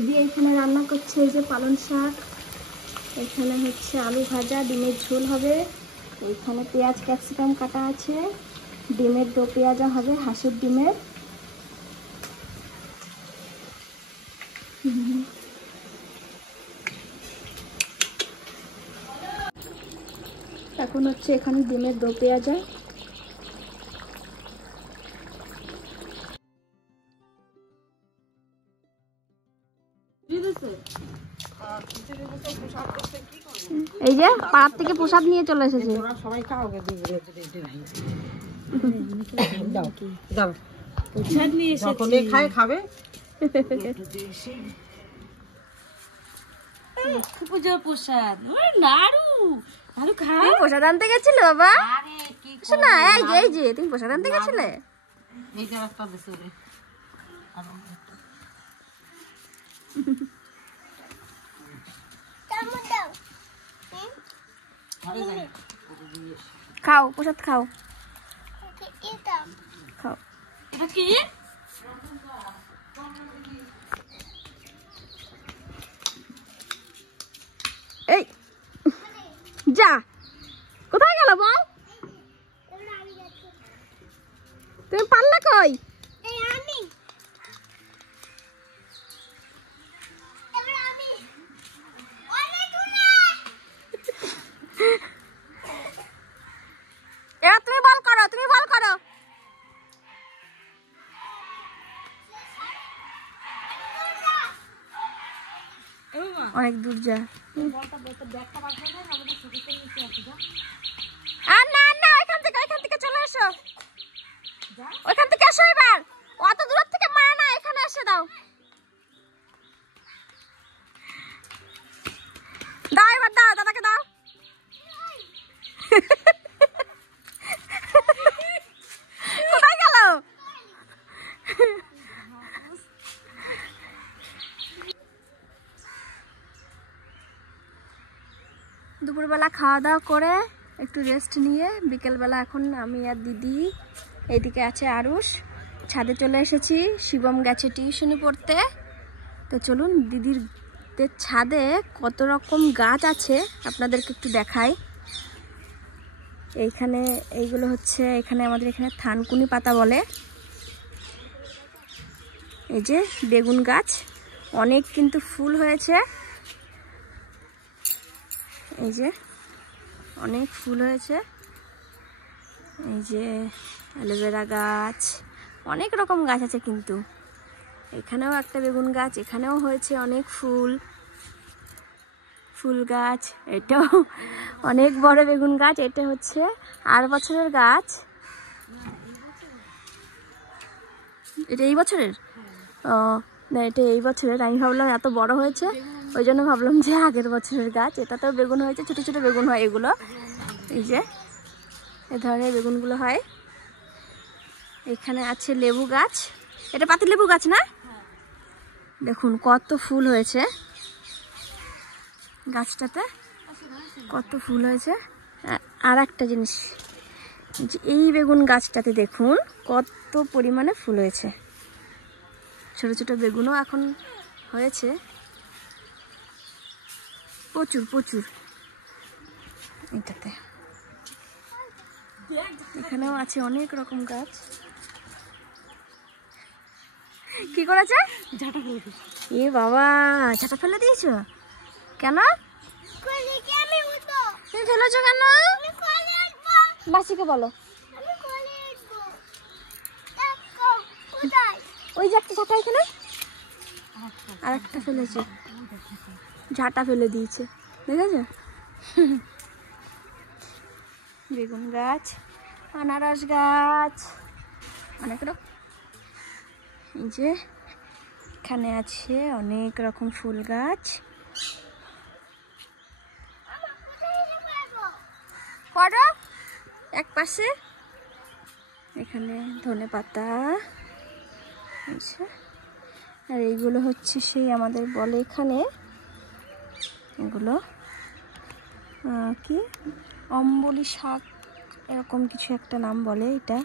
দিদি এখানে রান্না করছে এই যে পালং শাক, এখানে হচ্ছে আলু ভাজা, ডিমের ঝোল হবে, এখানে পেঁয়াজ ক্যাপসিকাম কাটা আছে, ডিমের দো পেঁয়াজা হবে, হাঁসের ডিমের। এখন হচ্ছে এখানে ডিমের দো পেঁয়াজা। এই যে পাড়ার থেকে প্রসাদ নিয়ে চলে এসেছে। সবাই খাও খায় খাবে। পুজো প্রসাদ নাড়ু নাড়ু খাও। তুমি প্রসাদ আনতে গেছিলে বাবা? শোনা এই যে তুমি প্রসাদ আনতে গেছিলে? এইটা একটা দিছে রে। খাও প্রসাদ খাও খাও। এটা কি? এই যা, কোথায় গেল বল? তুমি পারলে কই? এবার তুমি বল করো, তুমি বল করো। অনেক দূর যা। আর না না ওইখান থেকে চলে এসো, ওইখান থেকে এসো। এবার অত দূর থেকে মারা না, এখানে এসে দাও। দাও এবার, দাও দাদাকে দাও। কোথায় গেল? দুপুরবেলা খাওয়া দাওয়া করে একটু রেস্ট নিয়ে বিকেলবেলা এখন আমি আর দিদি, এইদিকে আছে আরুষ, ছাদে চলে এসেছি। শিবম গেছে টিউশনি পড়তে। তো চলুন দিদির ছাদে কত রকম গাছ আছে আপনাদেরকে একটু দেখাই। এইখানে এইগুলো হচ্ছে, এখানে আমাদের এখানে থানকুনি পাতা বলে। এই যে বেগুন গাছ, অনেক কিন্তু ফুল হয়েছে। এই যে অনেক ফুল হয়েছে। এই যে অ্যালোভেরা গাছ, অনেক রকম গাছ আছে কিন্তু। এখানেও একটা বেগুন গাছ, এখানেও হয়েছে অনেক ফুল গাছ। এটাও অনেক বড় বেগুন গাছ। এটা হচ্ছে 8 বছরের গাছ। এটা এই বছরের? ও না, এটা এই বছরের। আমি ভাবলাম এত বড় হয়েছে, ওই জন্য ভাবলাম যে আগের বছরের গাছ। এটাতেও বেগুন হয়েছে, ছোট ছোট বেগুন হয় এগুলো। এই যে এ ধরনের বেগুনগুলো হয়। এখানে আছে লেবু গাছ, এটা পাতিলেবু গাছ না? দেখুন কত ফুল হয়েছে গাছটাতে, কত ফুল হয়েছে। আর একটা জিনিস, এই বেগুন গাছটাতে দেখুন কত পরিমাণে ফুল হয়েছে। ছোট ছোট বেগুনও এখন হয়েছে, প্রচুর প্রচুর। এটাতে এখানেও আছে অনেক রকম গাছ। কি করেছে? এ বাবা, ঝাঁটা ফেলে দিয়েছো কেন? তুমি ফেলেছো কেন? বাসিকে বলো। ওই যে একটা ঝাঁটা, এখানে আর একটা ফেলেছে, ঝাঁটা ফেলে দিয়েছে, দেখেছো? বেগুন গাছ, আনারস গাছ, অনেক রকম। এই যে এখানে আছে অনেক রকম ফুল গাছ। করো এক পাশে, এখানে ধনেপাতা। আর এইগুলো হচ্ছে সেই আমাদের বলে এখানে, এগুলো কি অম্বলি শাক এরকম কিছু একটা নাম বলে এটা।